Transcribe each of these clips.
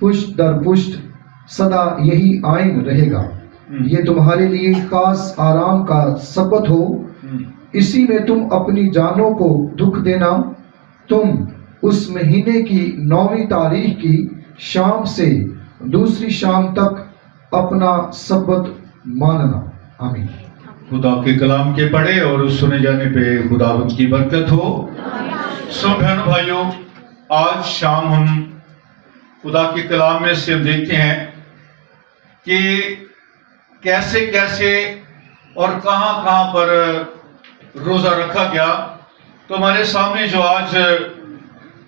پشت در پشت سدا یہی آئین رہے گا. یہ تمہارے لیے خاص آرام کا سبت ہو. اسی میں تم اپنی جانوں کو دکھ دینا. تم اس مہینے کی 9ویں تاریخ کی شام سے دوسری شام تک اپنا سبت ماننا. آمین. خدا کے کلام کے پڑھے اور اس سنے جانے پہ خداوند کی برکت ہو. سب بہنوں بھائیوں، آج شام ہم خدا کے کلام میں سے دیکھتے ہیں کہ کیسے کیسے اور کہاں کہاں پر روزہ رکھا گیا. تو ہمارے سامنے جو آج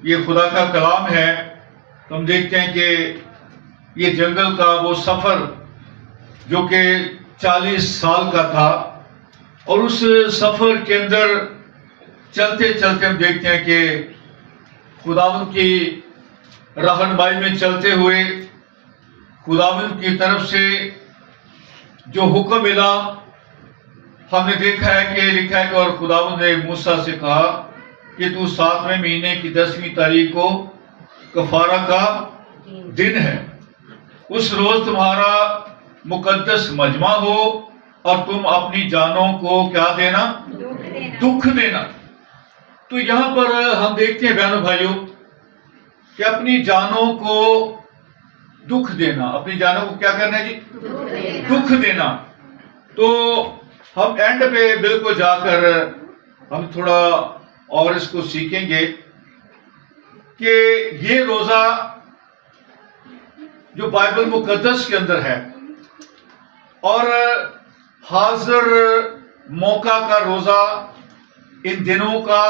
یہ خدا کا کلام ہے، تو ہم دیکھتے ہیں کہ یہ جنگل کا وہ سفر جو کہ 40 سال کا تھا، اور اس سفر کے اندر چلتے چلتے ہم دیکھتے ہیں کہ خداوند کی رہنمائی میں چلتے ہوئے خداوند کی طرف سے جو حکم ملا، ہم نے دیکھا ہے کہ لکھا ہے کہ اور خداوند نے موسیٰ سے کہا کہ تو 7ویں مہینے کی 10ویں تاریخ کو کفارہ کا دن ہے. اس روز تمہارا مقدس مجمع ہو اور تم اپنی جانوں کو کیا دینا؟ دکھ دینا. تو یہاں پر ہم دیکھتے ہیں بہنوں بھائیوں کہ اپنی جانوں کو دکھ دینا. اپنی جانوں کو کیا کرنا ہے جی؟ دکھ دینا. تو ہم اینڈ پہ بالکل جا کر ہم تھوڑا اور اس کو سیکھیں گے کہ یہ روزہ جو بائبل مقدس کے اندر ہے اور حاضر موقع کا روزہ، ان دنوں کا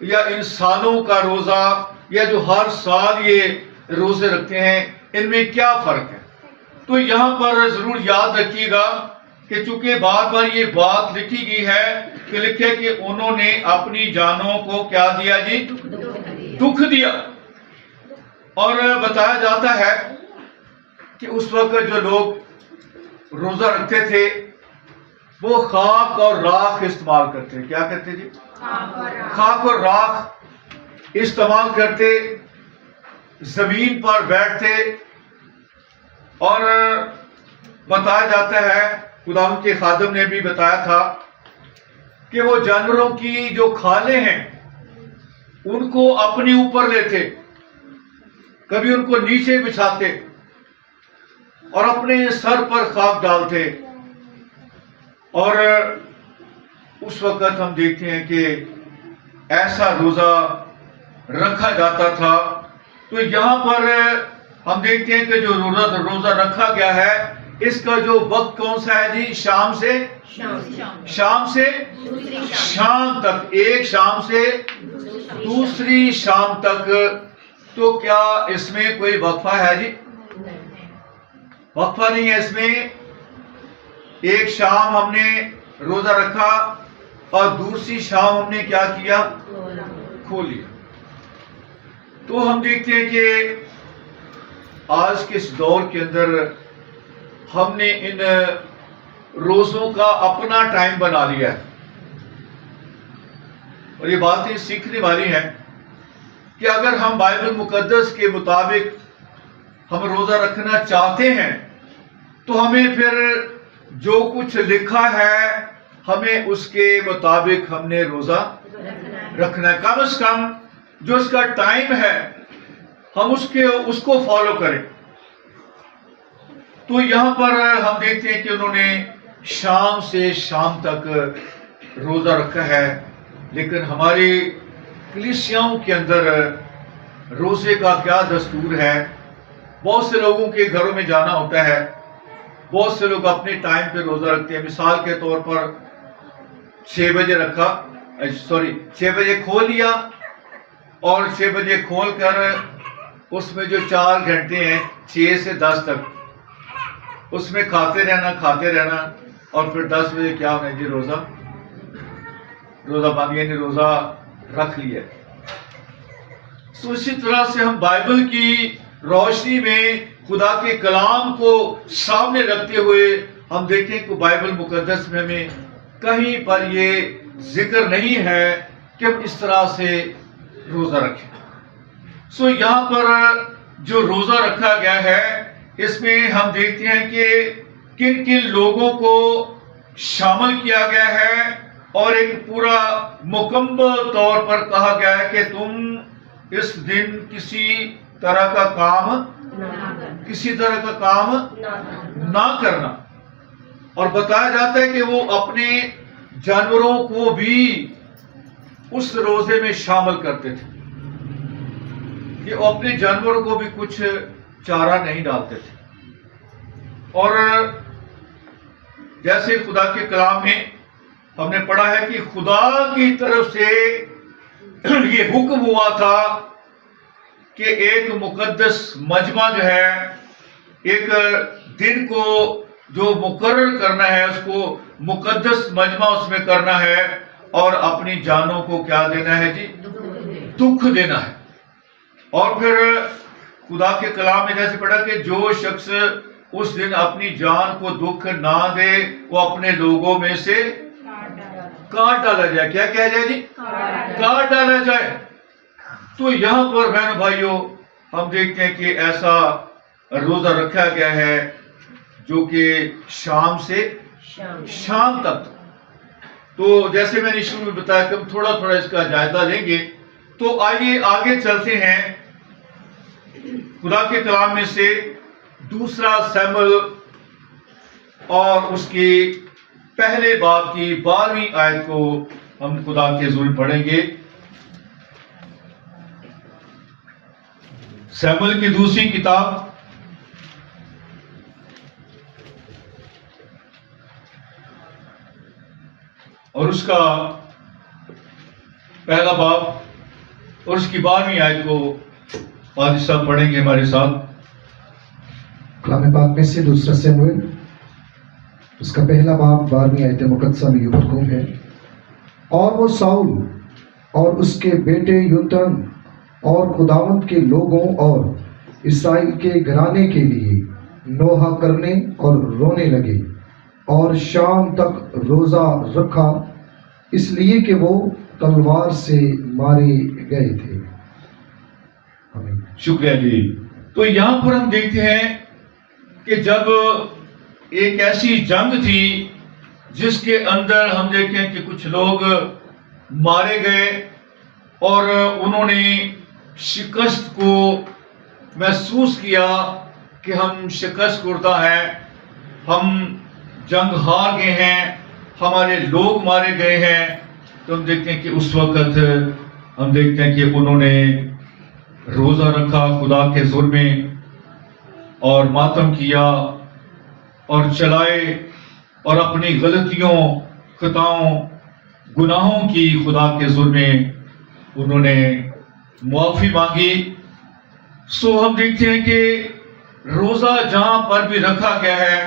یا ان سالوں کا روزہ، یا جو ہر سال یہ روزے رکھتے ہیں، ان میں کیا فرق ہے. تو یہاں پر ضرور یاد رکھیے گا کہ چونکہ بار بار یہ بات لکھی گئی ہے کہ لکھے کہ انہوں نے اپنی جانوں کو کیا دیا جی؟ دکھ دیا. اور بتایا جاتا ہے کہ اس وقت جو لوگ روزہ رکھتے تھے وہ خاک اور راکھ استعمال کرتے. کیا کرتے جی؟ خاک اور راکھ استعمال کرتے، زمین پر بیٹھتے. اور بتایا جاتا ہے، خداوند کے خادم نے بھی بتایا تھا کہ وہ جانوروں کی جو کھالیں ہیں ان کو اپنے اوپر لیتے، کبھی ان کو نیچے بچھاتے اور اپنے سر پر خاک ڈالتے. اور اس وقت ہم دیکھتے ہیں کہ ایسا روزہ رکھا جاتا تھا. تو یہاں پر ہم دیکھتے ہیں کہ جو روزہ رکھا گیا ہے، اس کا جو وقت کون سا ہے جی؟ شام سے شام تک، ایک شام سے دوسری شام تک. تو کیا اس میں کوئی وقفہ ہے جی؟ وقفہ نہیں ہے اس میں. ایک شام ہم نے روزہ رکھا اور دوسری شام ہم نے کیا کیا؟ کھو لیا. تو ہم دیکھتے ہیں کہ آج کے اس دور کے اندر ہم نے ان روزوں کا اپنا ٹائم بنا لیا ہے. اور یہ باتیں سیکھنے والی ہیں کہ اگر ہم بائبل مقدس کے مطابق ہم روزہ رکھنا چاہتے ہیں تو ہمیں پھر جو کچھ لکھا ہے ہمیں اس کے مطابق ہم نے روزہ رکھنا ہے. کم از کم جو اس کا ٹائم ہے ہم اس کو فالو کریں. تو یہاں پر ہم دیکھتے ہیں کہ انہوں نے شام سے شام تک روزہ رکھا ہے. لیکن ہماری کلیسیاؤں کے اندر روزے کا کیا دستور ہے؟ بہت سے لوگوں کے گھروں میں جانا ہوتا ہے، بہت سے لوگ اپنے ٹائم پہ روزہ رکھتے ہیں. مثال کے طور پر 6 بجے رکھا، 6 بجے کھول لیا، اور 6 بجے کھول کر اس میں جو 4 گھنٹے ہیں 6 سے 10 تک اس میں کھاتے رہنا اور پھر 10 بجے کیا ہونا جی؟ روزہ بند، یعنی روزہ رکھ لیا. تو اسی طرح سے ہم بائبل کی روشنی میں خدا کے کلام کو سامنے رکھتے ہوئے ہم دیکھیں کہ بائبل مقدس میں ہمیں کہیں پر یہ ذکر نہیں ہے کہ ہم اس طرح سے روزہ رکھیں. سو یہاں پر جو روزہ رکھا گیا ہے اس میں ہم دیکھتے ہیں کہ کن کن لوگوں کو شامل کیا گیا ہے، اور ایک پورا مکمل طور پر کہا گیا ہے کہ تم اس دن کسی طرح کا کام نہ کرنا، اور بتایا جاتا ہے کہ وہ اپنے جانوروں کو بھی اس روزے میں شامل کرتے تھے، کہ وہ اپنے جانوروں کو بھی کچھ چارہ نہیں ڈالتے تھے۔ اور جیسے خدا کے کلام میں ہم نے پڑھا ہے کہ خدا کی طرف سے یہ حکم ہوا تھا کہ ایک مقدس مجمع جو ہے، ایک دن کو جو مقرر کرنا ہے اس کو مقدس مجمع اس میں کرنا ہے، اور اپنی جانوں کو کیا دینا ہے جی؟ دکھ دینا ہے۔ اور پھر خدا کے کلام میں جیسے پڑھا کہ جو شخص اس دن اپنی جان کو دکھ نہ دے وہ اپنے لوگوں میں سے کاٹ ڈالا جائے۔ کیا کہا جائے جی؟ کاٹ ڈالا جائے۔ تو یہاں پر بہنوں بھائیوں ہم دیکھتے ہیں کہ ایسا روزہ رکھا گیا ہے جو کہ شام سے شام تک۔ تو جیسے میں نے شروع میں بتایا کہ ہم تھوڑا تھوڑا اس کا جائزہ لیں گے، تو آئیے آگے چلتے ہیں خدا کے کلام میں سے دوسرا سیموئیل اور اس کے پہلے باب کی 12ویں آیت کو ہم خدا کے حضور پڑھیں گے۔ سیموئیل کی دوسری کتاب اور اس کا پہلا باب اور اس کی 12ویں آیت کو آج صاحب پڑھیں گے ہمارے ساتھ۔ کلام پاک میں سے دوسرا سیموئیل اس کا پہلا باب 12ویں آیت مقدسہ میں یہ حکم ہے، اور وہ ساؤل اور اس کے بیٹے یونتن اور خداوند کے لوگوں اور اسرائیل کے گھرانے کے لیے نوحہ کرنے اور رونے لگے، اور شام تک روزہ رکھا، اس لیے کہ وہ تلوار سے مارے گئے تھے۔ آمین۔ شکریہ جی۔ تو یہاں پر ہم دیکھتے ہیں کہ جب ایک ایسی جنگ تھی جس کے اندر ہم دیکھتے ہیں کہ کچھ لوگ مارے گئے اور انہوں نے شکست کو محسوس کیا کہ ہم شکست خوردہ ہیں، ہم جنگ ہار گئے ہیں، ہمارے لوگ مارے گئے ہیں۔ تو ہم دیکھتے ہیں کہ اس وقت ہم دیکھتے ہیں کہ انہوں نے روزہ رکھا خدا کے حضور میں اور ماتم کیا اور چلائے، اور اپنی غلطیوں، خطاؤں، گناہوں کی خدا کے حضور میں انہوں نے معافی مانگی۔ سو ہم دیکھتے ہیں کہ روزہ جہاں پر بھی رکھا گیا ہے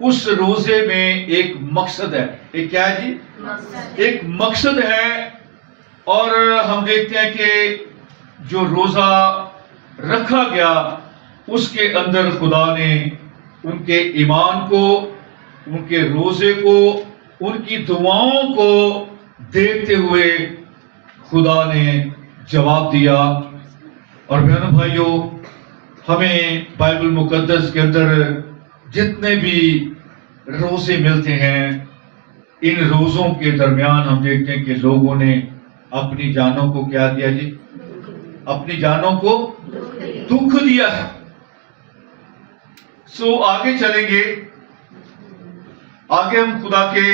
اس روزے میں ایک مقصد ہے۔ ایک کیا ہے جی؟ ایک مقصد ہے۔ اور ہم دیکھتے ہیں کہ جو روزہ رکھا گیا اس کے اندر خدا نے ان کے ایمان کو، ان کے روزے کو، ان کی دعاؤں کو دیکھتے ہوئے خدا نے جواب دیا۔ اور بہنوں بھائیوں ہمیں بائبل مقدس کے اندر جتنے بھی روزے ملتے ہیں ان روزوں کے درمیان ہم دیکھتے ہیں کہ لوگوں نے اپنی جانوں کو کیا دیا جی؟ اپنی جانوں کو دکھ دیا ہے۔ سو آگے چلیں گے، آگے ہم خدا کے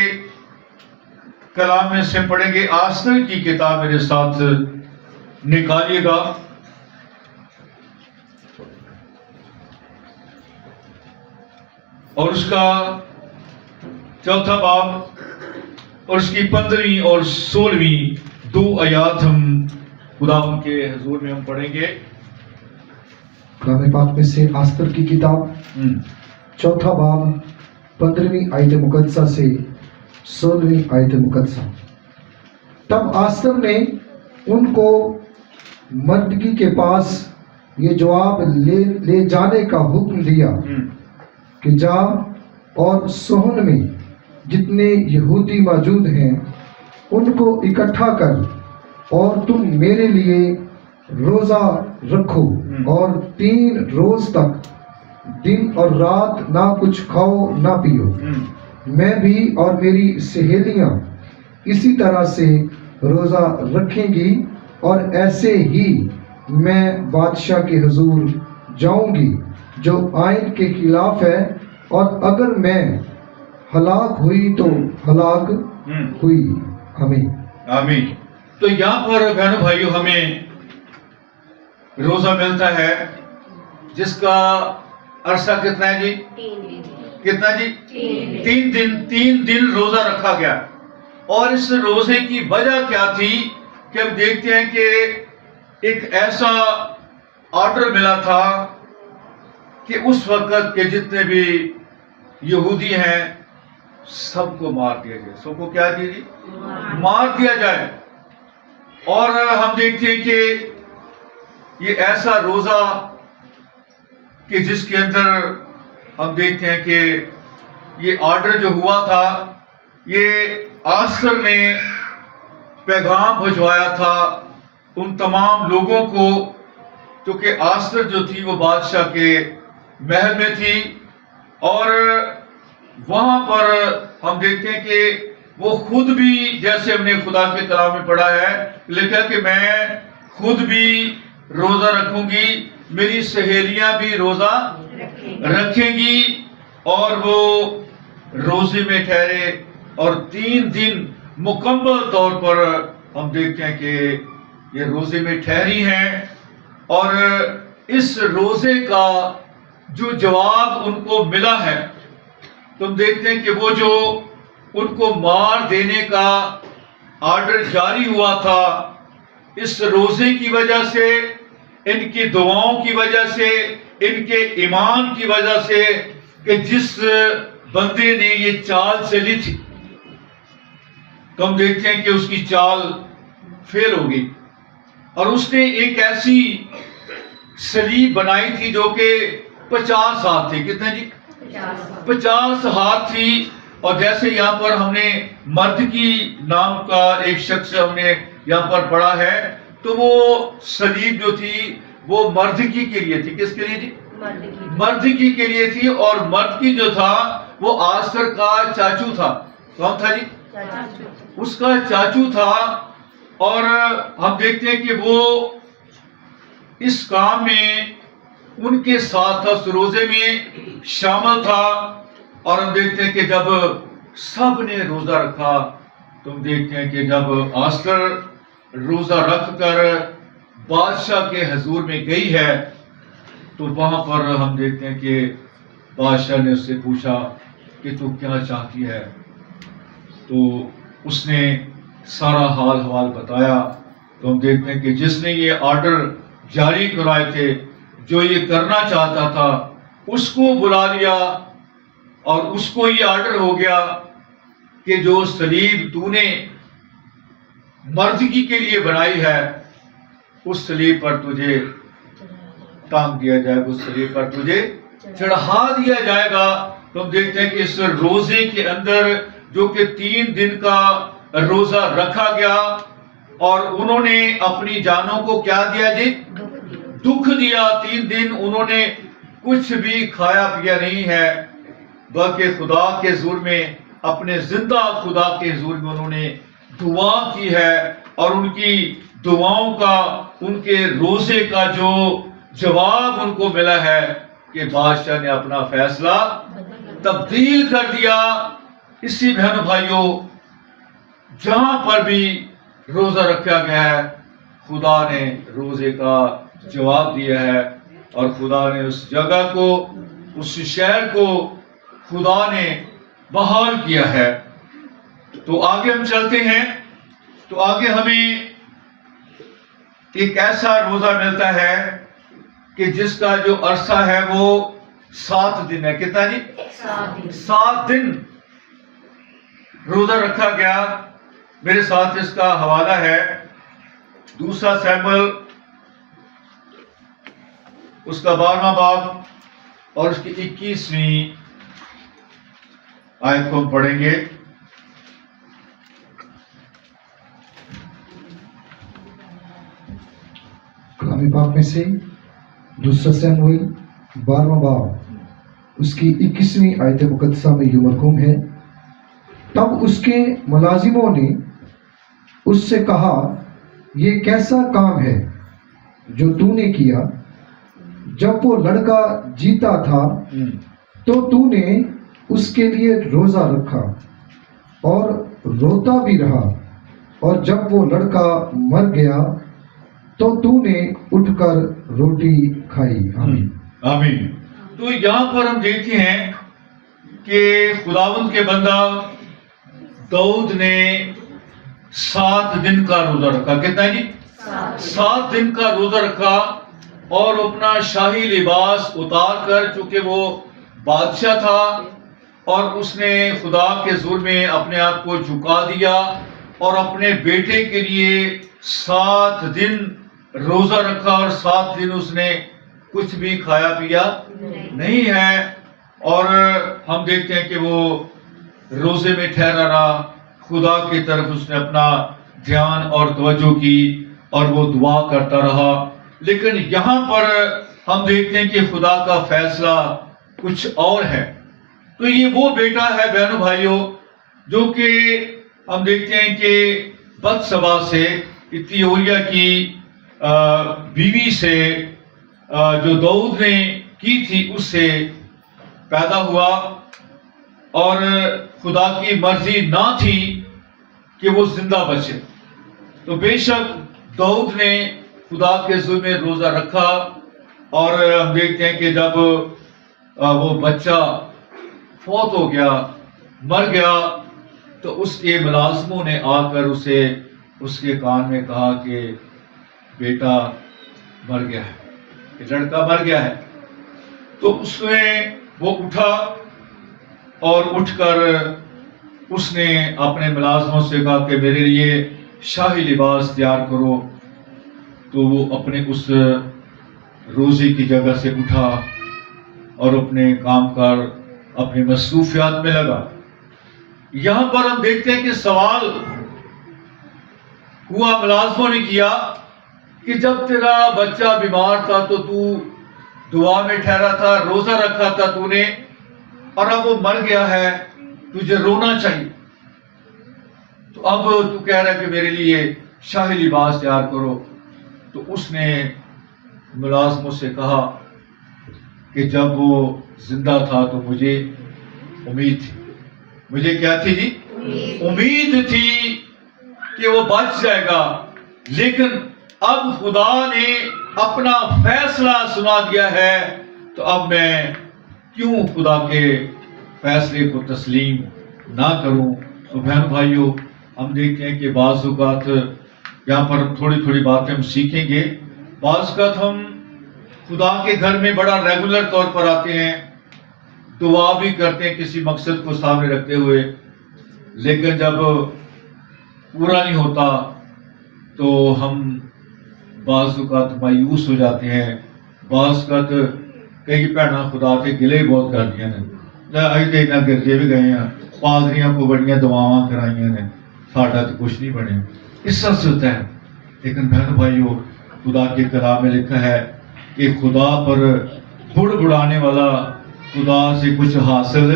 کلام میں سے پڑھیں گے۔ آستر کی کتاب میرے ساتھ نکالیے گا۔ اور اس کا چوتھا باب اور اس کی 15ویں اور 16ویں 2 آیات ہم خدا ان کے حضور میں ہم پڑھیں گے۔ کلام پاک میں سے آستر کی کتاب چوتھا باب 15ویں آیت مقدسہ سے 16ویں آیت مقدسہ۔ تب آستر نے ان کو مردگی کے پاس یہ جواب لے جانے کا حکم دیا کہ جا اور صہن میں جتنے یہودی موجود ہیں ان کو اکٹھا کر، اور تم میرے لیے روزہ رکھو اور 3 روز تک دن اور رات نہ کچھ کھاؤ نہ پیو. میں بھی اور میری سہیلیاں اسی طرح سے روزہ رکھیں گی اور ایسے ہی میں بادشاہ کے حضور جاؤں گی جو آئین کے خلاف ہے، اور اگر میں ہلاک ہوئی تو ہلاک ہوئی. آمین. آمین. تو یہاں پر بہنوں بھائیوں ہمیں روزہ ملتا ہے جس کا عرصہ کتنا ہے جی؟ 3 دن. کتنا جی؟ 3 دن. 3 دن روزہ رکھا گیا. اور اس روزے کی وجہ کیا تھی کہ ہم دیکھتے ہیں کہ ایک ایسا آرڈر ملا تھا کہ اس وقت کے جتنے بھی یہودی ہیں سب کو مار دیا جائے. سب کو کیا دیا جی؟ مار دیا جائے. اور ہم دیکھتے ہیں کہ یہ ایسا روزہ کہ جس کے اندر ہم دیکھتے ہیں کہ یہ آرڈر جو ہوا تھا، یہ آسر نے پیغام بھجوایا تھا ان تمام لوگوں کو، کیونکہ آسر جو تھی وہ بادشاہ کے محل میں تھی. اور وہاں پر ہم دیکھتے ہیں کہ وہ خود بھی، جیسے ہم نے خدا کے کلام میں پڑھا ہے، لکھا کہ میں خود بھی روزہ رکھوں گی، میری سہیلیاں بھی روزہ رکھیں گی. اور وہ روزے میں ٹھہرے اور 3 دن مکمل طور پر ہم دیکھتے ہیں کہ یہ روزے میں ٹھہری ہیں. اور اس روزے کا جو جواب ان کو ملا ہے، تم دیکھتے ہیں کہ وہ جو ان کو مار دینے کا آرڈر جاری ہوا تھا، اس روزے کی وجہ سے، ان کی دعاؤں کی وجہ سے، ان کے ایمان کی وجہ سے، کہ جس بندے نے یہ چال چلی تھی، تو ہم دیکھتے ہیں کہ اس کی چال فیل ہو گئی. اور اس نے ایک ایسی صلیب بنائی تھی جو کہ 50 ہاتھ تھی. کتنے جی؟ 50 ہاتھ تھی. اور جیسے یہاں پر ہم نے مرد کی نام کا ایک شخص ہم نے یہاں پر پڑھا ہے، تو وہ صلیب جو تھی وہ مردکی کے لیے تھی. کس کے لیے جی؟ مردکی کے لیے تھی. اور مرد کی جو تھا وہ آسر کا چاچو تھا. کون تھا جی؟ اس کا چاچو تھا. اور ہم دیکھتے ہیں کہ وہ اس کام میں ان کے ساتھ تھا، اس روزے میں شامل تھا. اور ہم دیکھتے ہیں کہ جب سب نے روزہ رکھا، تو ہم دیکھتے ہیں کہ جب آسر روزہ رکھ کر بادشاہ کے حضور میں گئی ہے، تو وہاں پر ہم دیکھتے ہیں کہ بادشاہ نے اس سے پوچھا کہ تو کیا چاہتی ہے. تو اس نے سارا حال حوال بتایا. تو ہم دیکھتے ہیں کہ جس نے یہ آرڈر جاری کرائے تھے، جو یہ کرنا چاہتا تھا، اس کو بلا لیا. اور اس کو یہ آرڈر ہو گیا کہ جو صلیب تو نے مردگی کے لیے بنائی ہے، اس صلیب پر تجھے ٹانگ دیا جائے گا، اس صلیب پر تجھے چڑھا دیا جائے گا. تو ہم دیکھتے ہیں کہ اس روزے کے اندر جو کہ 3 دن کا روزہ رکھا گیا، اور انہوں نے اپنی جانوں کو کیا دیا جی؟ دکھ دیا. 3 دن انہوں نے کچھ بھی کھایا پیا نہیں ہے، بلکہ خدا کے حضور میں، اپنے زندہ خدا کے حضور میں انہوں نے دعا کی ہے. اور ان کی دعاؤں کا، ان کے روزے کا جو جواب ان کو ملا ہے کہ بادشاہ نے اپنا فیصلہ تبدیل کر دیا. اسی بہنوں بھائیوں، جہاں پر بھی روزہ رکھا گیا ہے، خدا نے روزے کا جواب دیا ہے. اور خدا نے اس جگہ کو، اس شہر کو خدا نے بحال کیا ہے. تو آگے ہم چلتے ہیں. تو آگے ہمیں ایک ایسا روزہ ملتا ہے کہ جس کا جو عرصہ ہے وہ 7 دن ہے. کتنا جی؟ 7 دن روزہ رکھا گیا. میرے ساتھ اس کا حوالہ ہے 2 سیموئیل اس کا 12واں باب اور اس کی 21ویں آیت کو ہم پڑھیں گے. کلام کلام پاک میں سے دوسرا سموئیل 12واں باب اس کی 21ویں آیت مقدسہ میں یہ مرقوم ہے، تب اس کے ملازموں نے اس سے کہا، یہ کیسا کام ہے جو تو نے کیا؟ جب وہ لڑکا جیتا تھا تو تو نے اس کے لیے روزہ رکھا اور روتا بھی رہا، اور جب وہ لڑکا مر گیا تو تو نے اٹھ کر روٹی کھائی۔ آمین آمین۔ تو یہاں پر ہم دیکھتے ہیں کہ خداوند کے بندہ داؤد نے 7 دن کا روزہ رکھا۔ کتنا ہے جی؟ 7 دن کا روزہ رکھا اور اپنا شاہی لباس اتار کر، چونکہ وہ بادشاہ تھا اور اس نے خدا کے حضور میں اپنے آپ کو جھکا دیا اور اپنے بیٹے کے لیے 7 دن روزہ رکھا، اور 7 دن اس نے کچھ بھی کھایا پیا نہیں ہے۔ اور ہم دیکھتے ہیں کہ وہ روزے میں ٹھہرا رہا، خدا کی طرف اس نے اپنا دھیان اور توجہ کی اور وہ دعا کرتا رہا۔ لیکن یہاں پر ہم دیکھتے ہیں کہ خدا کا فیصلہ کچھ اور ہے۔ تو یہ وہ بیٹا ہے بہنوں بھائیوں جو کہ ہم دیکھتے ہیں کہ بتسبا سے، ایتھیوپیا کی بیوی سے جو داؤد نے کی تھی، اس سے پیدا ہوا، اور خدا کی مرضی نہ تھی کہ وہ زندہ بچے۔ تو بے شک داؤد نے خدا کے حضور میں روزہ رکھا، اور ہم دیکھتے ہیں کہ جب وہ بچہ فوت ہو گیا، مر گیا، تو اس کے ملازموں نے آ کر اسے اس کے کان میں کہا کہ بیٹا مر گیا ہے، کہ لڑکا مر گیا ہے۔ تو اس میں وہ اٹھا اور اٹھ کر اس نے اپنے ملازموں سے کہا کہ میرے لیے شاہی لباس تیار کرو۔ تو وہ اپنے اس روزے کی جگہ سے اٹھا اور اپنے کام کار، اپنی مصروفیات میں لگا۔ یہاں پر ہم دیکھتے ہیں کہ سوال ہوا ملازموں نے کیا کہ جب تیرا بچہ بیمار تھا تو دعا میں ٹھہرا تھا، روزہ رکھا تھا تو نے، اور اب وہ مر گیا ہے، تجھے رونا چاہیے، تو اب تو کہہ رہا ہے کہ میرے لیے شاہی لباس تیار کرو۔ تو اس نے ملازموں سے کہا کہ جب وہ زندہ تھا تو مجھے امید تھی، مجھے کیا تھی جی؟ امید تھی کہ وہ بچ جائے گا، لیکن اب خدا نے اپنا فیصلہ سنا دیا ہے، تو اب میں کیوں خدا کے فیصلے کو تسلیم نہ کروں؟ تو بہن بھائیوں، ہم دیکھتے ہیں کہ بعض اوقات یہاں پر ہم تھوڑی تھوڑی باتیں ہم سیکھیں گے۔ بعض اوقات ہم خدا کے گھر میں بڑا ریگولر طور پر آتے ہیں، دعا بھی کرتے ہیں کسی مقصد کو سامنے رکھتے ہوئے، لیکن جب پورا نہیں ہوتا تو ہم بعض اوقات مایوس ہو جاتے ہیں۔ بعض اوقات کئی بھੈਣਾਂ خدا کے گلے بہت کردیاں نے، اج تے نہ گرجے بھی گئے ہیں، پادریاں کو بڑیاں دعاواں کرائیاں نے، ساڈا تو کچھ نہیں بنے۔ اس طرح سے ہوتا ہے، لیکن بہن بھائیوں، خدا کے کلام میں لکھا ہے کہ خدا پر بڑانے والا خدا سے کچھ حاصل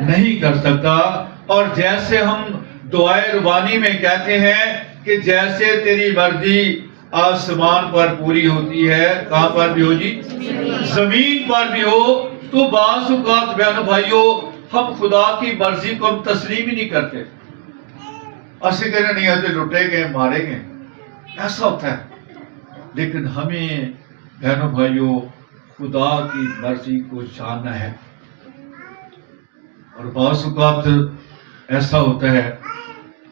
نہیں کر سکتا۔ اور جیسے ہم دعائے ربانی میں کہتے ہیں کہ جیسے تیری مرضی آسمان پر پوری ہوتی ہے، کہاں پر بھی ہو جی؟ زمین پر بھی ہو۔ تو بعض اوقات بہنوں بھائیوں ہم خدا کی مرضی کو ہم تسلیم ہی نہیں کرتے، ایسے کہنے نہیں آتے، لٹے گئے، مارے گئے، ایسا ہوتا ہے۔ لیکن ہمیں بہنوں بھائیوں خدا کی مرضی کو جاننا ہے۔ اور بعض اوقات ایسا ہوتا ہے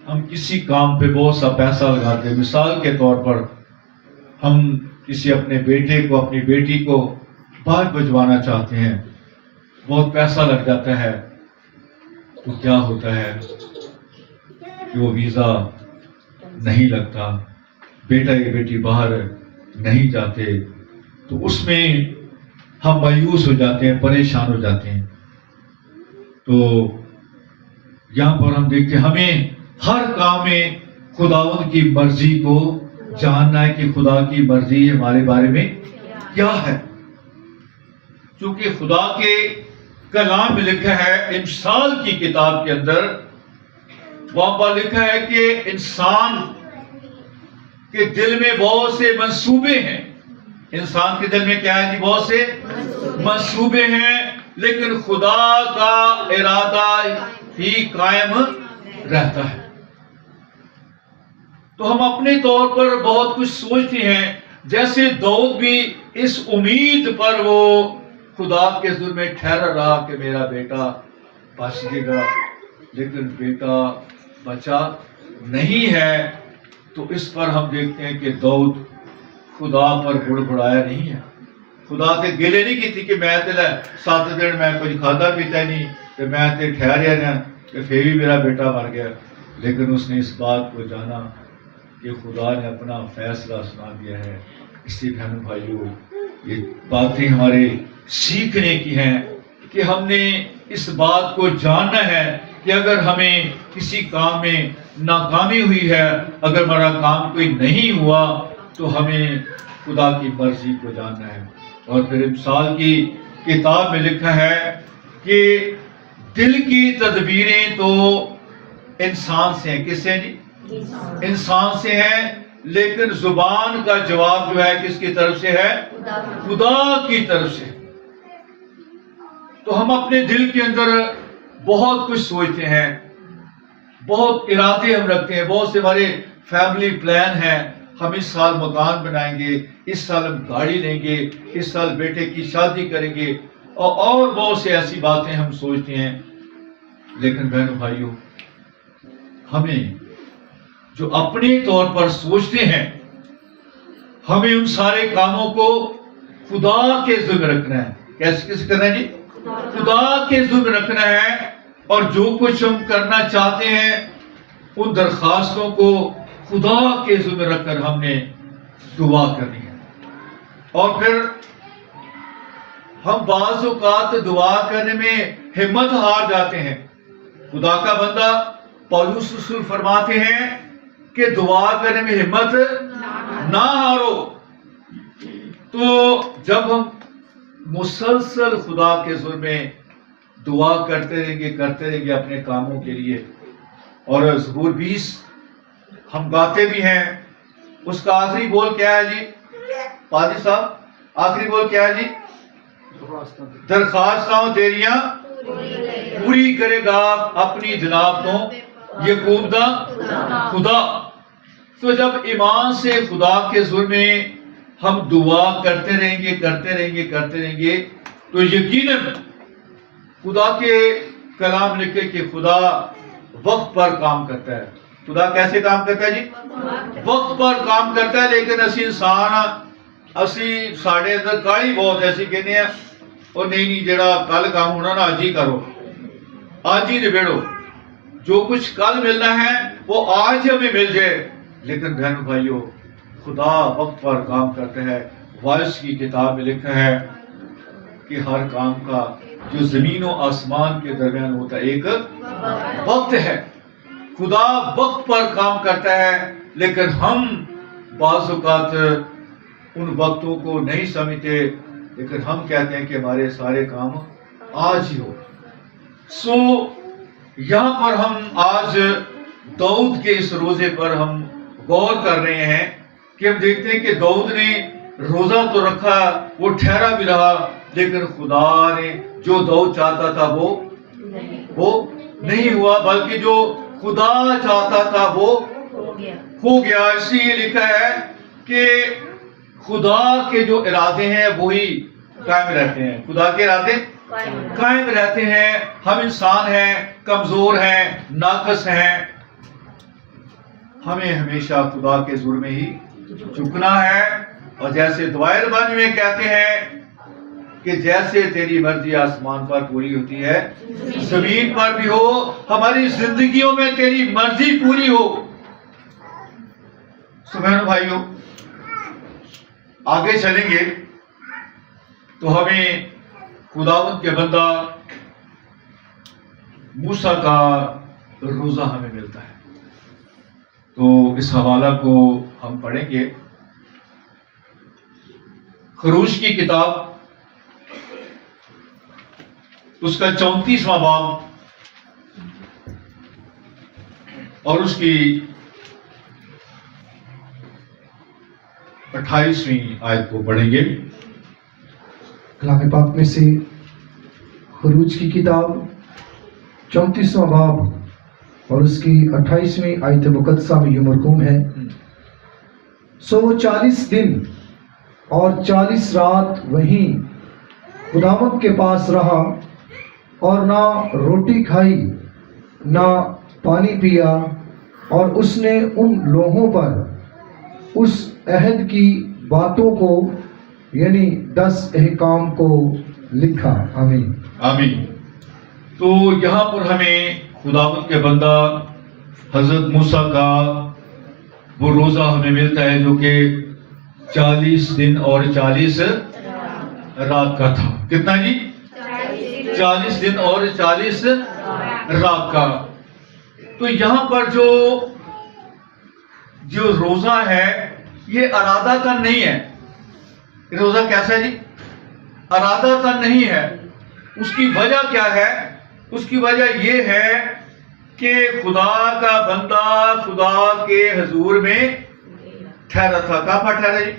ہم کسی کام پہ بہت سا پیسہ لگاتے ہیں، مثال کے طور پر ہم کسی اپنے بیٹے کو، اپنی بیٹی کو باہر بھجوانا چاہتے ہیں، بہت پیسہ لگ جاتا ہے، تو کیا ہوتا ہے کہ وہ ویزا نہیں لگتا، بیٹا یا بیٹی باہر نہیں جاتے، تو اس میں ہم مایوس ہو جاتے ہیں، پریشان ہو جاتے ہیں۔ تو یہاں پر ہم دیکھتے ہیں ہمیں ہر کام میں خداوند کی مرضی کو جاننا ہے کہ خدا کی مرضی ہمارے بارے میں کیا ہے. چونکہ خدا کے کلام میں لکھا ہے امثال کی کتاب کے اندر، وہاں پر لکھا ہے کہ انسان کے دل میں بہت سے منصوبے ہیں. انسان کے دل میں کیا ہے جی؟ بہت سے منصوبے ہیں، لیکن خدا کا ارادہ ہی قائم رہتا ہے. تو ہم اپنے طور پر بہت کچھ سوچتے ہیں، جیسے داؤد بھی اس امید پر وہ خدا کے حضور میں ٹھہرا رہا کہ میرا بیٹا بچ جائے گا، لیکن بیٹا بچا نہیں ہے. تو اس پر ہم دیکھتے ہیں کہ داؤد خدا پر بڑبڑایا نہیں ہے، خدا کے گلے نہیں کی تھی کہ میں تے 7 دن میں کچھ کھادا پیتا ہی نہیں، کہ میں تے ٹھہریا رہا کہ پھر بھی میرا بیٹا مر گیا. لیکن اس نے اس بات کو جانا کہ خدا نے اپنا فیصلہ سنا دیا ہے. اس لیے بہنوں بھائیوں، یہ باتیں ہمارے سیکھنے کی ہیں کہ ہم نے اس بات کو جاننا ہے کہ اگر ہمیں کسی کام میں ناکامی ہوئی ہے، اگر ہمارا کام کوئی نہیں ہوا، تو ہمیں خدا کی مرضی کو جاننا ہے. اور پھر امثال کی کتاب میں لکھا ہے کہ دل کی تدبیریں تو انسان سے ہیں. کس سے جی؟ انسان سے ہیں، لیکن زبان کا جواب جو ہے کس کی طرف سے ہے؟ خدا کی طرف سے. تو ہم اپنے دل کے اندر بہت کچھ سوچتے ہیں، بہت ارادے ہم رکھتے ہیں، بہت سے ہمارے فیملی پلان ہیں. ہم اس سال مکان بنائیں گے، اس سال ہم گاڑی لیں گے، اس سال بیٹے کی شادی کریں گے، اور بہت سے ایسی باتیں ہم سوچتے ہیں. لیکن بہنوں بھائیوں، ہمیں جو اپنے طور پر سوچتے ہیں، ہمیں ان سارے کاموں کو خدا کے ذمہ رکھنا ہے. کیسے کرنا ہے جی؟ خدا کے ذمہ رکھنا ہے. اور جو کچھ ہم کرنا چاہتے ہیں، ان درخواستوں کو خدا کے ذمہ رکھ کر ہم نے دعا کرنی ہے. اور پھر ہم بعض اوقات دعا کرنے میں ہمت ہار جاتے ہیں. خدا کا بندہ پولس رسول فرماتے ہیں کہ دعا کرنے میں ہمت نہ ہارو. تو جب ہم مسلسل خدا کے حضور میں دعا کرتے رہیں گے اپنے کاموں کے لیے. اور زبور 20 ہم گاتے بھی ہیں، اس کا آخری بول کیا ہے جی پادری صاحب؟ آخری بول کیا ہے جی؟ درخواستوں تیریاں پوری کرے گا اپنی جناب تو یعقوب دا خدا. تو جب ایمان سے خدا کے حضور میں ہم دعا کرتے رہیں گے تو یقیناً خدا کے کلام لکھے کہ خدا وقت پر کام کرتا ہے. خدا کیسے کام کرتا ہے جی؟ وقت پر کام کرتا ہے. لیکن اسی انسان ساڑے اندر کالی بہت ایسی کہنے ہیں، اور نہیں جڑا کل کام ہونا نا آج ہی کرو، آج ہی نبیڑو، جو کچھ کل ملنا ہے وہ آج ہمیں مل جائے. لیکن بہنوں بھائیوں، خدا وقت پر کام کرتا ہے. وارث کی کتاب میں لکھا ہے کہ ہر کام کا جو زمین و آسمان کے درمیان ہوتا ہے ایک وقت ہے. خدا وقت پر کام کرتا ہے، لیکن ہم بعض اوقات ان وقتوں کو نہیں سمجھتے، لیکن ہم کہتے ہیں کہ ہمارے سارے کام آج ہی ہو. سو یہاں پر ہم آج داؤد کے اس روزے پر ہم غور کر رہے ہیں کہ ہم دیکھتے ہیں کہ داؤد نے روزہ تو رکھا، وہ ٹھہرا بھی رہا، لیکن خدا نے جو داؤد چاہتا تھا وہ نہیں ہوا، بلکہ جو خدا چاہتا تھا وہ ہو گیا. اس لیے لکھا ہے کہ خدا کے جو ارادے ہیں وہی قائم رہتے ہیں. خدا کے ارادے قائم رہتے ہیں. ہم انسان ہیں، کمزور ہیں، ناقص ہیں. ہمیں ہمیشہ خدا کے حضور میں ہی جھکنا ہے. اور جیسے دعائے ربانی میں کہتے ہیں کہ جیسے تیری مرضی آسمان پر پوری ہوتی ہے زمین پر بھی ہو، ہماری زندگیوں میں تیری مرضی پوری ہو. بہنوں بھائیوں، آگے چلیں گے تو ہمیں خداوند کے بندہ موسیٰ کا روزہ ہمیں ملتا ہے. تو اس حوالہ کو ہم پڑھیں گے. خروج کی کتاب اس کا 34واں باب اور اس کی 28ویں آیت کو پڑھیں گے. کلام پاک میں سے خروج کی کتاب 34واں باب اور اس کی 28ویں آیت مقدسہ میں یہ مرقوم ہے. سو 40 دن اور 40 رات وہیں خداوند کے پاس رہا اور نہ روٹی کھائی نہ پانی پیا، اور اس نے ان لوگوں پر اس عہد کی باتوں کو یعنی 10 احکام کو لکھا. آمین آمین. تو یہاں پر ہمیں خداوند کے بندہ حضرت موسیٰ کا وہ روزہ ہمیں ملتا ہے جو کہ 40 دن اور 40 رات کا تھا. کتنا جی؟ 40 دن اور 40 رات کا. تو یہاں پر جو روزہ ہے یہ ارادہ تن نہیں ہے. یہ روزہ کیسا ہے جی؟ ارادہ تن نہیں ہے. اس کی وجہ کیا ہے؟ اس کی وجہ یہ ہے کہ خدا کا بندہ خدا کے حضور میں ٹھہرا تھا. کہاں پر ٹھہرا جی؟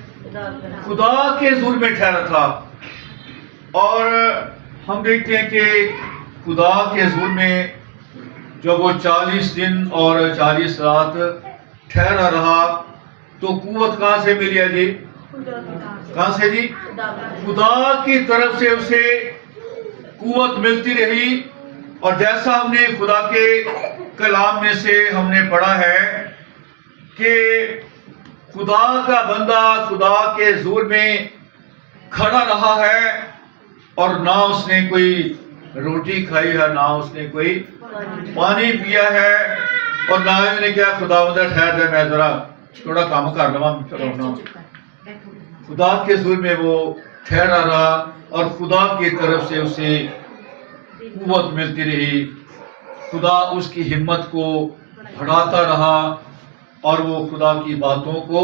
خدا کے حضور میں ٹھہرا تھا. اور ہم دیکھتے ہیں کہ خدا کے حضور میں جب وہ 40 دن اور 40 رات ٹھہرا رہا تو قوت کہاں سے ملی ہے جی؟ کہاں سے جی؟ خدا کی طرف سے اسے قوت ملتی رہی. اور جیسا ہم نے خدا کے کلام میں سے ہم نے پڑھا ہے کہ خدا کا بندہ خدا کے حضور میں کھڑا رہا ہے اور نہ اس نے کوئی روٹی کھائی ہے نہ اس نے کوئی پانی پیا ہے اور نہ اس نے کیا خدا بندہ ٹھہر جائے میں ذرا تھوڑا کام کر لوں. خدا کے حضور میں وہ ٹھہرا رہا اور خدا کی طرف سے اسے قوت ملتی رہی. خدا اس کی ہمت کو بڑھاتا رہا اور وہ خدا کی باتوں کو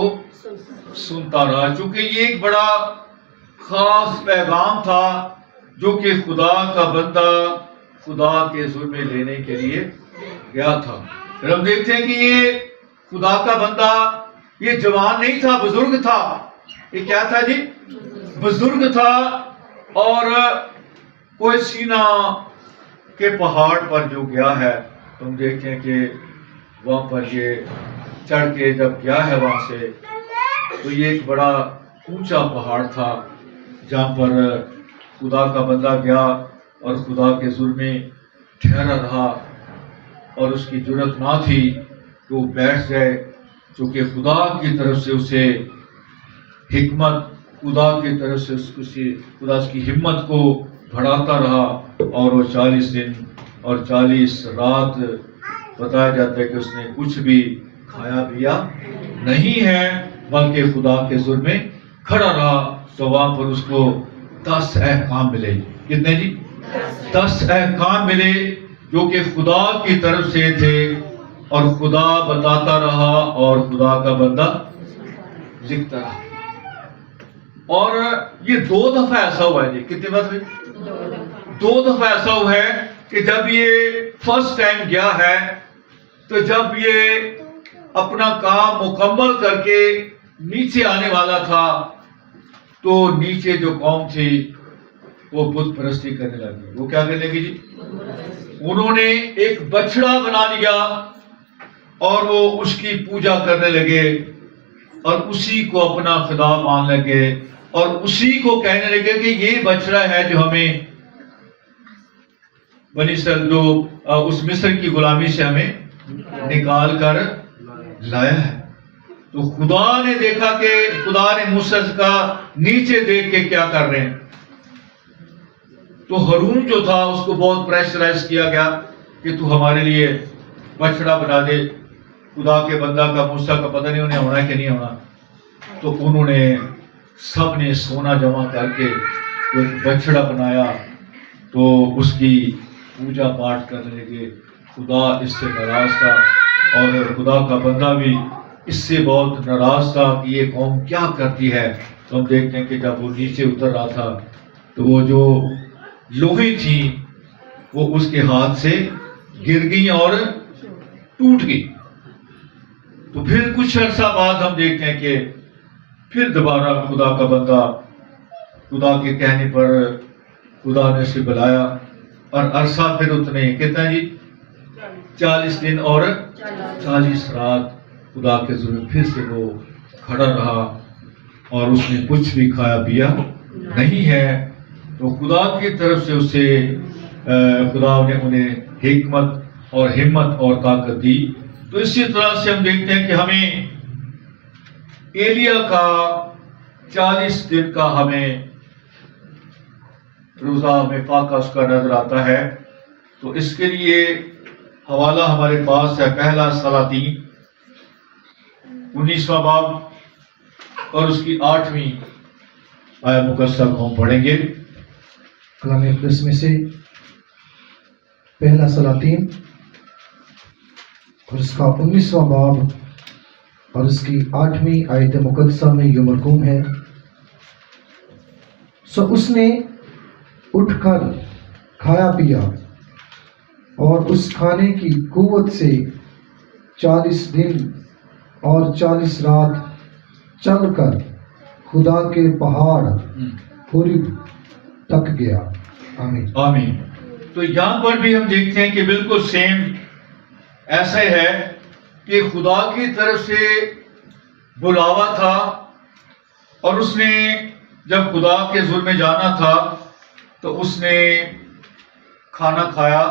سنتا رہا. چونکہ یہ ایک بڑا خاص پیغام تھا جو کہ خدا کا بندہ خدا کے حضور میں لینے کے لیے گیا تھا. پھر ہم دیکھتے ہیں کہ یہ خدا کا بندہ یہ جوان نہیں تھا، بزرگ تھا. یہ کیا تھا جی؟ بزرگ تھا. اور کوئی سینا کے پہاڑ پر جو گیا ہے تو ہم دیکھتے ہیں کہ وہاں پر یہ چڑھ کے جب گیا ہے وہاں سے تو یہ ایک بڑا اونچا پہاڑ تھا جہاں پر خدا کا بندہ گیا اور خدا کے حضور میں ٹھہرا رہا. اور اس کی جرت نہ تھی کہ وہ بیٹھ جائے کیونکہ خدا کی طرف سے اسے حکمت خدا کی طرف سے خدا اس کی ہمت کو بڑھاتا رہا. اور وہ 40 دن اور 40 رات بتایا جاتا ہے کہ اس نے کچھ بھی کھایا پیا نہیں ہے بلکہ خدا کے حضور میں کھڑا رہا. تو وہاں پر اس کو 10 احکام ملے. کتنے جی؟ 10 احکام ملے جو کہ خدا کی طرف سے تھے اور خدا بتاتا رہا اور خدا کا بندہ لکھتا رہا. اور یہ 2 دفعہ ایسا ہوا ہے جی. کتنی بات ہوئی؟ 2 دفعہ ایسا ہوا ہے کہ جب یہ فرسٹ ٹائم گیا ہے تو جب یہ اپنا کام مکمل کر کے نیچے آنے والا تھا تو نیچے جو قوم تھی وہ بت پرستی کرنے لگی. وہ کیا کرنے لگی جی؟ انہوں نے ایک بچڑا بنا لیا اور وہ اس کی پوجا کرنے لگے اور اسی کو اپنا خدا مان لگے اور اسی کو کہنے لگے کہ یہ بچڑا ہے جو ہمیں بنی اسرائیل جو اس مصر کی غلامی سے ہمیں نکال کر لایا ہے. تو خدا نے دیکھا کہ خدا نے موسیٰ کا نیچے دیکھ کے کیا کر رہے ہیں. تو ہارون جو تھا اس کو بہت پریشرائز کیا گیا کہ تو ہمارے لیے بچڑا بنا دے. خدا کے بندہ کا موسیٰ کا پتہ نہیں انہیں ہونا کہ نہیں ہونا. تو انہوں نے سب نے سونا جمع کر کے ایک بچڑا بنایا تو اس کی پوجا پاٹ کرنے لگے. خدا اس سے ناراض تھا اور خدا کا بندہ بھی اس سے بہت ناراض تھا کہ یہ قوم کیا کرتی ہے. تو ہم دیکھتے ہیں کہ جب وہ نیچے اتر رہا تھا تو وہ جو لوہے تھی وہ اس کے ہاتھ سے گر گئی اور ٹوٹ گئی. تو پھر کچھ عرصہ بعد ہم دیکھتے ہیں کہ پھر دوبارہ خدا کا بندہ خدا کے کہنے پر خدا نے اسے بلایا اور عرصہ پھر اتنے کتنا جی 40 دن اور 40 رات خدا کے ذریعے پھر سے وہ کھڑا رہا اور اس نے کچھ بھی کھایا پیا نہیں ہے. تو خدا کی طرف سے اسے خدا نے انہیں حکمت اور ہمت اور طاقت دی. تو اسی طرح سے ہم دیکھتے ہیں کہ ہمیں ایلیا کا 40 دن کا ہمیں روزہ میں فاقہ اس کا نظر آتا ہے. تو اس کے لیے حوالہ ہمارے پاس ہے پہلا سلاطین 19واں باب اور اس کی 8ویں آیت مقدسہ کو ہم پڑھیں گے. کلام اقدس میں سے پہلا سلاطین اور اس کا 19واں باب اور اس کی 8ویں آیت مقدسہ میں یہ مرقوم ہے. سو اس نے اٹھ کر کھایا پیا اور اس کھانے کی قوت سے 40 دن اور 40 رات چل کر خدا کے پہاڑ حورب تک گیا. آمین آمین. تو یہاں پر بھی ہم دیکھتے ہیں کہ بالکل سیم ایسا ہے کہ خدا کی طرف سے بلاوا تھا اور اس نے جب خدا کے حضور میں جانا تھا تو اس نے کھانا کھایا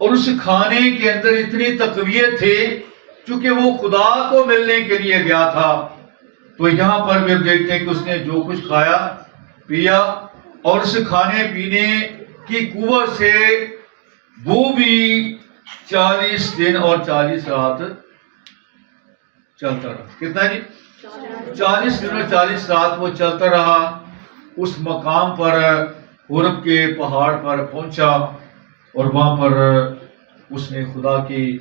اور اس کھانے کے اندر اتنی تقویت تھی چونکہ وہ خدا کو ملنے کے لیے گیا تھا. تو یہاں پر بھی دیکھتے ہیں کہ اس نے جو کچھ کھایا پیا اور اس کھانے پینے کی قوت سے وہ بھی 40 دن اور 40 رات چلتا رہا. کتنا جی 40 دن اور 40 رات وہ چلتا رہا. اس مقام پر حورب کے پہاڑ پر پہنچا اور وہاں پر اس نے خدا کی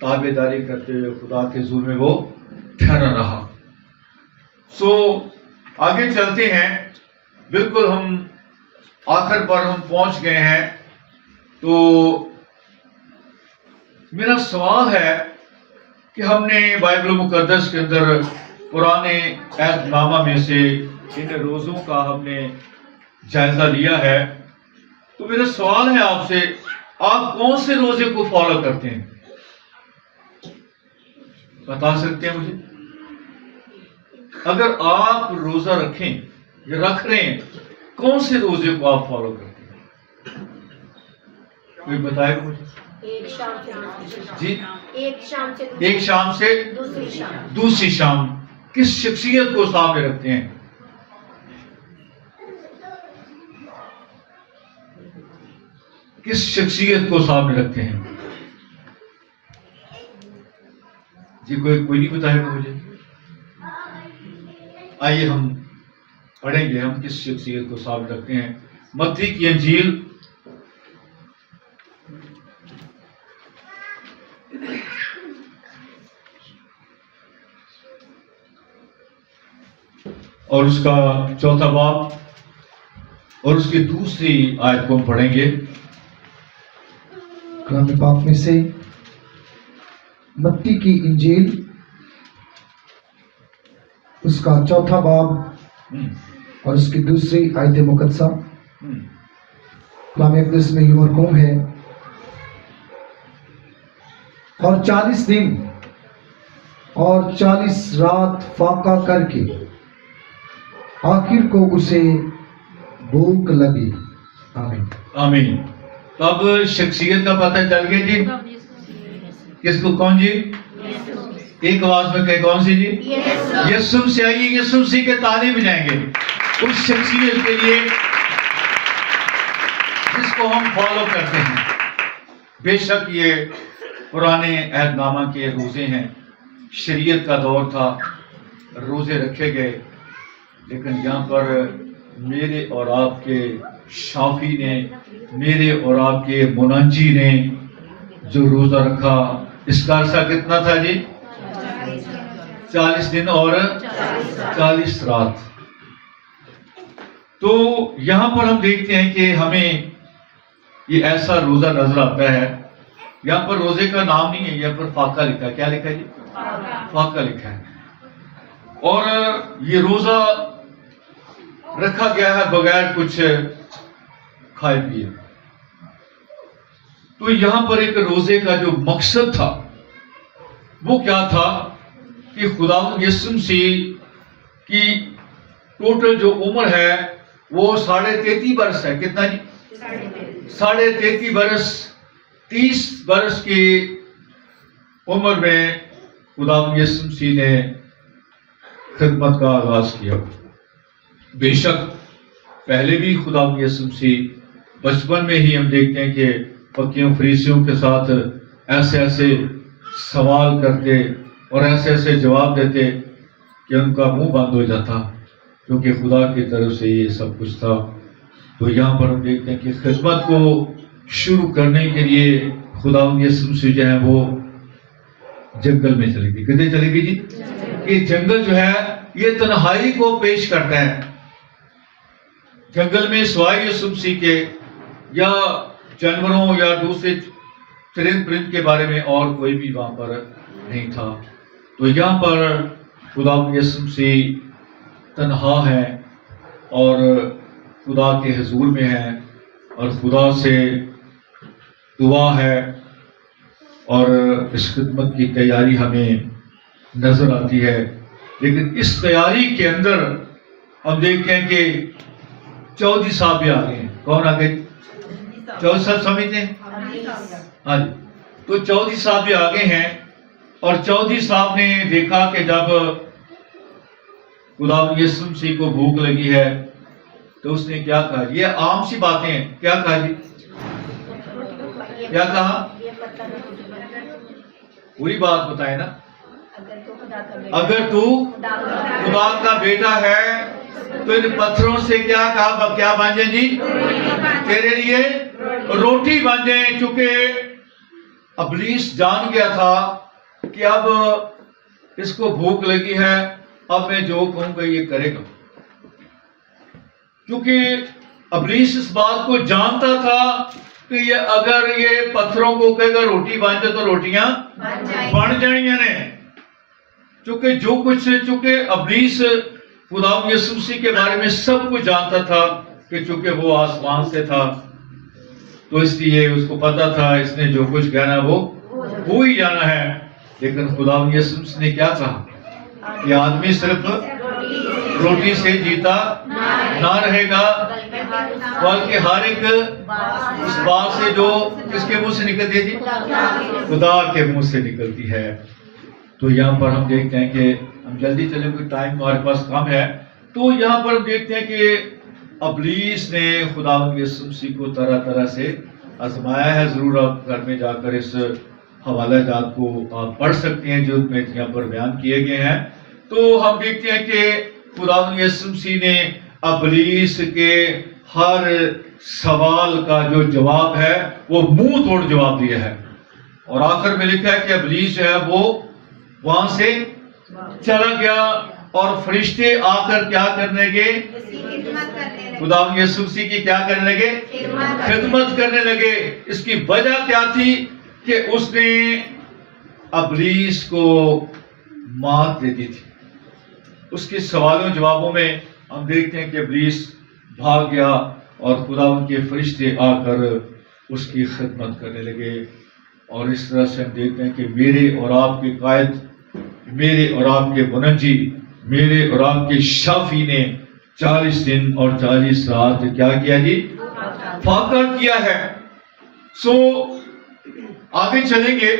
تابع داری کرتے ہوئے خدا کے حضور میں وہ ٹھہرا رہا. سو آگے چلتے ہیں. بالکل ہم آخر پر ہم پہنچ گئے ہیں. تو میرا سوال ہے کہ ہم نے بائبل مقدس کے اندر پرانے عہد نامہ میں سے ان روزوں کا ہم نے جائزہ لیا ہے. تو میرا سوال ہے آپ سے، آپ کون سے روزے کو فالو کرتے ہیں؟ بتا سکتے ہیں مجھے؟ اگر آپ روزہ رکھیں یا رکھ رہے ہیں، کون سے روزے کو آپ فالو کرتے ہیں؟ کوئی بتائے گا مجھے؟ جی ایک شام سے دوسری شام. کس شخصیت کو سامنے رکھتے ہیں؟ کس شخصیت کو سامنے رکھتے ہیں؟ جی کوئی نہیں بتائے گا مجھے. آئیے ہم پڑھیں گے ہم کس شخصیت کو سامنے رکھتے ہیں. متی کی انجیل اور اس کا 4واں باب اور اس کی 2 آیت کو ہم پڑھیں گے. کلام پاک میں سے متی کی انجیل اس کا 4واں باب اور اس کی 2 آیت مقدسہ. کلام اقدس میں یہ مرقوم ہے، اور 40 دن اور 40 رات فاقہ کر کے آخر کو اسے بھوک لگی. آمین آمین. تو اب شخصیت کا پتہ چل گیا جی. کس کو؟ کون جی؟ ایک آواز میں کہیں کون سی جی؟ یسوع سے. آئیے یسوع مسیح کے تعلیم میں جائیں گے اس شخصیت کے لیے جس کو ہم فالو کرتے ہیں. بے شک یہ پرانے عہد نامہ کے روزے ہیں. شریعت کا دور تھا، روزے رکھے گئے، لیکن یہاں پر میرے اور آپ کے شافی نے، میرے اور آپ کے مناجی نے جو روزہ رکھا اس کا عرصہ کتنا تھا جی؟ 40 دن اور 40 رات. تو یہاں پر ہم دیکھتے ہیں کہ ہمیں یہ ایسا روزہ نظر آتا ہے. یہاں پر روزے کا نام نہیں ہے, یہاں پر فاقہ لکھا ہے. کیا لکھا ہے جی؟ فاقہ لکھا ہے. اور یہ روزہ رکھا گیا ہے بغیر کچھ کھائے پیے. تو یہاں پر ایک روزے کا جو مقصد تھا وہ کیا تھا کہ خداوند یسوع مسیح کی ٹوٹل جو عمر ہے وہ 33.5 برس ہے. کتنا جی؟ 33.5 برس. 30 برس کی عمر میں خداوند یسوع مسیح نے خدمت کا آغاز کیا. بے شک پہلے بھی خداوند یسوع مسیح بچپن میں ہی ہم دیکھتے ہیں کہ فقیوں فریسیوں کے ساتھ ایسے ایسے سوال کرتے اور ایسے ایسے جواب دیتے کہ ان کا منہ بند ہو جاتا, کیونکہ خدا کی طرف سے یہ سب کچھ تھا. تو یہاں پر ہم دیکھتے ہیں کہ خدمت کو شروع کرنے کے لیے خداوند یسوع مسیح جو ہے وہ جنگل میں چلے گی. کدھر چلے گی جی؟ کہ جنگل جو ہے یہ تنہائی کو پیش کرتا ہے. جنگل میں سوائے یسوع مسیح کے یا جانوروں یا دوسرے چرند پرند کے بارے میں اور کوئی بھی وہاں پر نہیں تھا. تو یہاں پر خداوند یسوع مسیح تنہا ہے اور خدا کے حضور میں ہے اور خدا سے دعا ہے, اور اس خدمت کی تیاری ہمیں نظر آتی ہے. لیکن اس تیاری کے اندر ہم دیکھتے ہیں کہ چودھری صاحب بھی آگے ہیں. کون آگے؟ چودھری صاحب سمجھتے ہیں؟ ہاں جی. تو چودھری صاحب بھی آگے ہیں, اور چودھری صاحب نے دیکھا کہ جب خداوند یسوع مسیح کو بھوک لگی ہے تو اس نے کیا کہا. یہ عام سی باتیں ہیں. کیا کہا جی؟ کیا کہا؟ پوری بات بتائے نا. اگر تو خدا کا بیٹا ہے تو ان پتھروں سے کیا کہا, کیا بن جائیں جی؟ تیرے لیے روٹی بن جائیں. چونکہ ابلیس جان گیا تھا کہ اب اس کو بھوک لگی ہے, اب میں جو کہوں گا یہ کرے گا. کیونکہ ابلیس اس بات کو جانتا تھا کہ یہ اگر یہ پتھروں کو کہے گا روٹی بن جائے تو روٹیاں بن جائیں گے. چونکہ جو کچھ چونکہ ابلیس خداوند یسوع مسیح کے بارے میں سب کچھ جانتا تھا کہ چونکہ وہ آسمان سے تھا, تو اس لیے اس کو پتا تھا اس نے جو کچھ کہنا وہ ہو ہی جانا ہے. لیکن خداوند یسوع مسیح نے کیا کہا کہ آدمی صرف روٹی سے جیتا نہ رہے گا بلکہ ہر ایک اس بات سے جو کس کے منہ سے نکلتی ہے جی؟ خدا کے منہ سے نکلتی ہے. تو یہاں پر ہم دیکھتے ہیں کہ ہم جلدی چلیں, کوئی ٹائم ہمارے پاس کم ہے. تو یہاں پر ہم دیکھتے ہیں کہ ابلیس نے خداوند یسوع مسیح کو طرح طرح سے آزمایا ہے. ضرور آپ گھر میں جا کر اس حوالہ جات کو آپ پڑھ سکتے ہیں جو میں یہاں پر بیان کیے گئے ہیں. تو ہم دیکھتے ہیں کہ خداوند یسوع مسیح نے ابلیس کے ہر سوال کا جو جواب ہے وہ منہ توڑ جواب دیا ہے. اور آخر میں لکھا ہے کہ ابلیس جو ہے وہ وہاں سے چلا گیا اور فرشتے آ کر کیا کرنے لگے؟ خداوند یسوع مسیح کی کیا کرنے لگے؟ خدمت کرنے لگے. اس کی وجہ کیا تھی کہ اس نے ابلیس کو مات دے دی تھی. اس کے سوالوں جوابوں میں ہم دیکھتے ہیں کہ ابلیس بھاگ گیا اور خداوند کے فرشتے آ کر اس کی خدمت کرنے لگے. اور اس طرح سے ہم دیکھتے ہیں کہ میرے اور آپ کے قائد, میرے اور آپ کے منجی, میرے اور آپ کے شافی نے 40 دن اور 40 رات کیا کیا جی؟ فاقہ کیا ہے. سو آگے چلیں گے.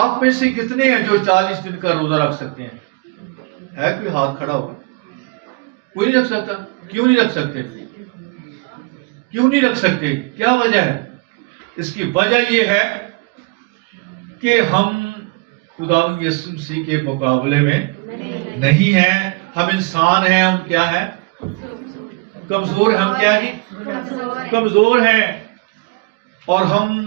آپ میں سے کتنے ہیں جو 40 دن کا روزہ رکھ سکتے ہیں؟ ہے کوئی ہاتھ کھڑا ہوا؟ کوئی نہیں رکھ سکتا. کیوں نہیں رکھ سکتے؟ کیوں نہیں رکھ سکتے؟ کیا وجہ ہے؟ اس کی وجہ یہ ہے کہ ہم خداوند یسوع مسیح کے مقابلے میں نہیں ہیں. ہم انسان ہیں. ہم کیا ہیں؟ کمزور. ہم کیا ہیں؟ کمزور ہیں. اور ہم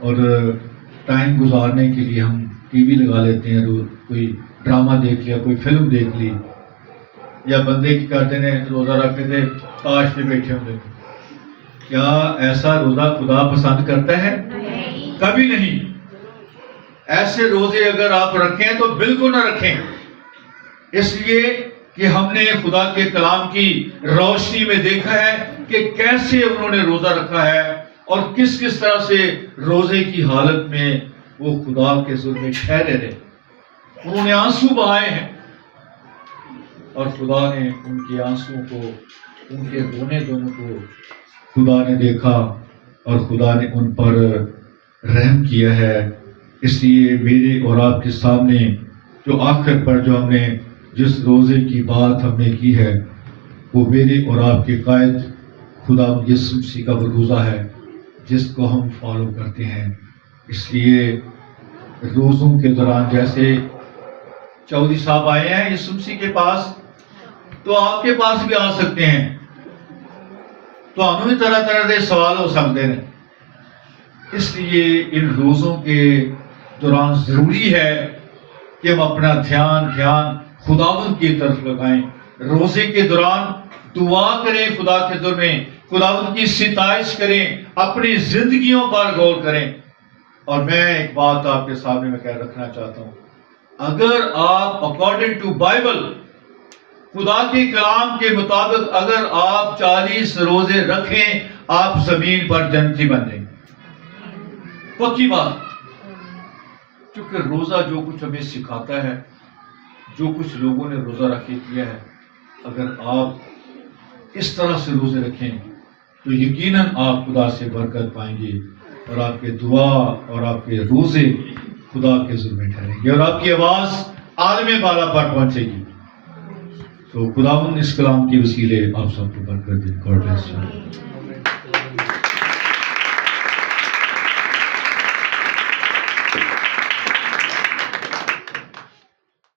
اور ٹائم گزارنے کے لیے ہم ٹی وی لگا لیتے ہیں، کوئی ڈرامہ دیکھ لیا، کوئی فلم دیکھ لی، یا بندے کی کرتے ہیں روزہ رکھتے تھے تاش پہ بیٹھے ہوتے تھے. کیا ایسا روزہ خدا پسند کرتا ہے؟ کبھی نہیں. ایسے روزے اگر آپ رکھیں تو بالکل نہ رکھیں، اس لیے کہ ہم نے خدا کے کلام کی روشنی میں دیکھا ہے کہ کیسے انہوں نے روزہ رکھا ہے اور کس کس طرح سے روزے کی حالت میں وہ خدا کے حضور میں ٹھہرے رہے. انہوں نے آنسو بہائے ہیں اور خدا نے ان کے آنسوؤں کو، ان کے رونے دونوں کو خدا نے دیکھا اور خدا نے ان پر رحم کیا ہے. اس لیے میرے اور آپ کے سامنے جو آخر پر جو ہم نے جس روزے کی بات ہم نے کی ہے وہ میرے اور آپ کے قائد خدا یسوع مسیح کا وہ روزہ ہے جس کو ہم فالو کرتے ہیں. اس لیے روزوں کے دوران جیسے چودھری صاحب آئے ہیں یسوع مسیح کے پاس، تو آپ کے پاس بھی آ سکتے ہیں. تو ہمیں بھی طرح طرح کے سوال ہو سکتے ہیں. اس لیے ان روزوں کے دوران ضروری ہے کہ ہم اپنا دھیان خداوند کی طرف لگائیں. روزے کے دوران دعا کریں، خدا کے در میں خداوند کی ستائش کریں، اپنی زندگیوں پر غور کریں. اور میں ایک بات آپ کے سامنے میں کہہ رکھنا چاہتا ہوں، اگر آپ اکارڈنگ ٹو بائبل خدا کے کلام کے مطابق اگر آپ 40 روزے رکھیں آپ زمین پر جنتی بن جائیں گے. پکی بات. کیونکہ روزہ جو کچھ ہمیں سکھاتا ہے، جو کچھ لوگوں نے روزہ رکھ کے کیا ہے، اگر آپ اس طرح سے روزے رکھیں تو یقیناً آپ خدا سے برکت پائیں گے اور آپ کے دعا اور آپ کے روزے خدا کے حضور میں ٹھہریں گے اور آپ کی آواز عالم بالا پر پہنچے گی. تو خداوند اس کلام کے وسیلے آپ سب کو برکت دے. God bless you.